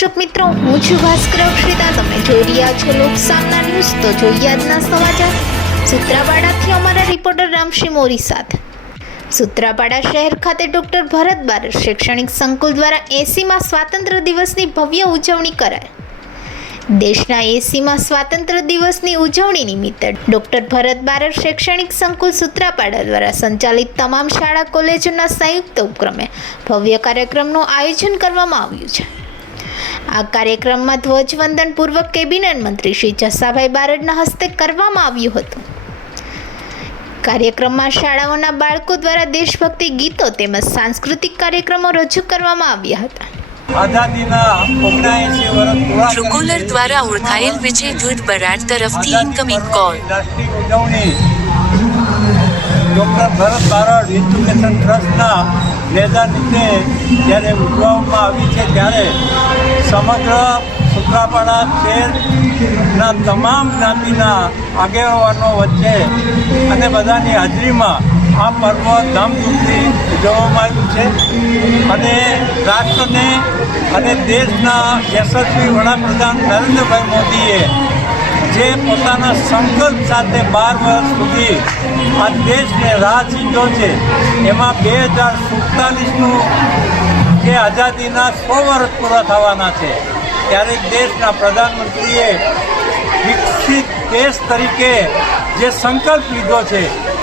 દર્શક મિત્રો, હું છું ભાસ્કર અક્ષિતા. તમે જોઈ રહ્યા છો લોકસામના ન્યૂઝ. તો જોઈએ આજના સમાચાર. સૂત્રાપાડાથી અમારા રિપોર્ટર રામશ્રી મોરી સાથે. સૂત્રાપાડા શહેર ખાતે ડોક્ટર ભરત બારડ શૈક્ષણિક સંકુલ દ્વારા 80મા સ્વાતંત્ર્ય દિવસની ભવ્ય ઉજવણી કરાઈ. દેશના 80મા સ્વાતંત્ર્ય દિવસની ઉજવણી નિમિત્તે ડોક્ટર ભરત બારડ શૈક્ષણિક સંકુલ સૂત્રાપાડા દ્વારા સંચાલિત તમામ શાળા કોલેજોના સંયુક્ત ઉપક્રમે ભવ્ય કાર્યક્રમનું આયોજન કરવામાં આવ્યું છે. આ કાર્યક્રમમાં ધ્વજવંદન પૂર્વ કેબિનેટ મંત્રી શ્રી જસાભાઈ બારડના હસ્તે કરવામાં આવ્યું હતું. કાર્યક્રમમાં શાળાઓના બાળકો દ્વારા દેશભક્તિ ગીતો તેમજ સાંસ્કૃતિક કાર્યક્રમો રજૂ કરવામાં આવ્યા હતા. આઝાદીના 79 વર્ષ પૂરા ટ્રુકોલર દ્વારા ઓળખાયેલ વિજય દૂત બરાડ તરફથી ઇન્કમિંગ કોલ. રાષ્ટ્રીય ઉજવણી ડૉક્ટર ભરત બારડ એજ્યુકેશન ટ્રસ્ટના નેજા નીચે જ્યારે ઉજવવામાં આવી છે, ત્યારે સમગ્ર સૂત્રાપાડા શહેરના તમામ જ્ઞાતિના આગેવાનો વચ્ચે અને બધાની હાજરીમાં આ પર્વ ધામધૂમથી ઉજવવામાં આવ્યું છે. અને રાષ્ટ્રને અને દેશના યશસ્વી વડાપ્રધાન નરેન્દ્રભાઈ મોદીએ જે પોતાના સંકલ્પ સાથે 12 વર્ષ સુધી આ દેશને રાહ ચીંધ્યો છે, એમાં 2047નું જે આઝાદીના 100 વર્ષ પૂરા થવાના છે, ત્યારે દેશના પ્રધાનમંત્રીએ વિકસિત દેશ તરીકે જે સંકલ્પ લીધો છે,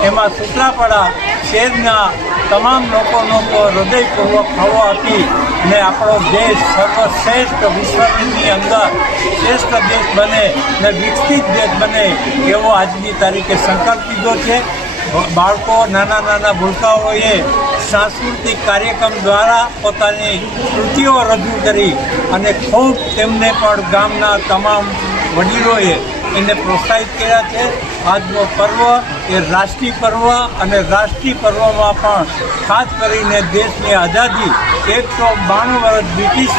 એમાં સૂત્રાપાડા શહેરના તમામ લોકોનો હૃદયપૂર્વક ફાળો આપી ને આપણો દેશ સર્વશ્રેષ્ઠ વિશ્વની અંદર શ્રેષ્ઠ દેશ બને ને વિકસિત દેશ બને એવો આજની તારીખે સંકલ્પ લીધો છે. બાળકો, નાના ભૂલકાઓએ સાંસ્કૃતિક કાર્યક્રમ દ્વારા પોતાની કૃતિઓ રજૂ કરી અને ખૂબ તેમને પણ ગામના તમામ વડીલોએ એને પ્રોત્સાહિત કર્યા છે. આજનો પર્વ એ રાષ્ટ્રીય પર્વ અને રાષ્ટ્રીય પર્વમાં પણ ખાસ કરીને દેશની આઝાદી 192 વર્ષ બ્રિટિશ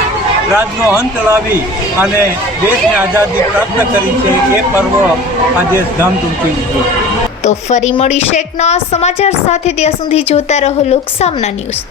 રાજનો અંત લાવી અને દેશની આઝાદી પ્રાપ્ત કરી છે, એ પર્વ આજે ધામધૂમથી ઉજવ્યો. તો ફરી મળીશું એક નવા સમાચાર સાથે. ત્યાં સુધી જોતા રહો લોકસામના ન્યૂઝ.